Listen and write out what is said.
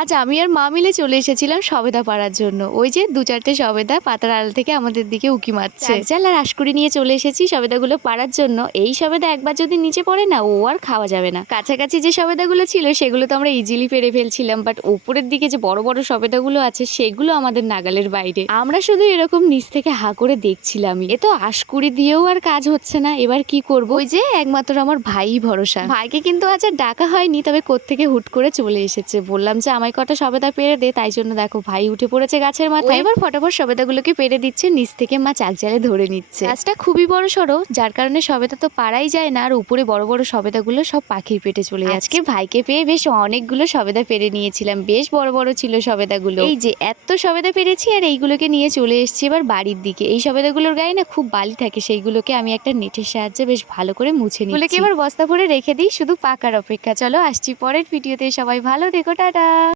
আজ আমি আর মা মিলে চলে এসেছিলাম সবেদা পাড়ার জন্য। ওই যে ২-৪টে সবেদা পাতার আড়াল থেকে আমাদের দিকে উঁকি মারছে। চাল আর আশকুড়ি নিয়ে চলে এসেছি সবেদাগুলো পাড়ার জন্য। এই সবেদা একবার যদি নিচে পড়ে না, ও আর খাওয়া যাবে না। কাছাকাছি যে সবেদাগুলো ছিল সেগুলো তো আমরা ইজিলি পেরে ফেলছিলাম, বাট উপরের দিকে যে বড় বড় সবেদাগুলো আছে সেগুলো আমাদের নাগালের বাইরে। আমরা শুধু এরকম নিচ থেকে হা করে দেখছিলামই। এ তো আশকুড়ি দিয়েও আর কাজ হচ্ছে না, এবার কি করব? ওই যে একমাত্র আমার ভাই ভরসা। ভাইকে কিন্তু আজ আর ডাকা হয়নি, তবে কোত্থেকে হুট করে চলে এসেছে। বললাম যে আমায় কটা সবেদা পেরে দে, তাই জন্য দেখো ভাই উঠে পড়েছে গাছের মাথায়। এবার ফটাফট সবেদাগুলোকে পেরে দিচ্ছে, নিচ থেকে মা চাকজালে ধরে নিচ্ছে। গাছটা খুবই বড় সড়ো, যার কারণে সবেদা তো পারাই যায় না, আর উপরে বড় বড় সবেদাগুলো সব পাখির পেটে চলে যাচ্ছে। আজকে ভাইকে পেয়ে বেশ অনেকগুলো সবেদা পেরে নিয়েছিলাম, বেশ বড় বড় ছিল সবেদাগুলো। এই যে এত সবেদা পেরেছি, আর এইগুলোকে নিয়ে চলে এসেছি এবার বাড়ির দিকে। এই সবেদাগুলোর গায়ে না খুব বালি থাকে, সেইগুলোকে আমি একটা নেটের সাহায্যে বেশ ভালো করে মুছে নিচ্ছি। এবার বস্তা ভরে রেখে দিই, শুধু পাকার অপেক্ষা। চলো আসছি পরের ভিডিওতে, সবাই ভালো থেকো, টাটা।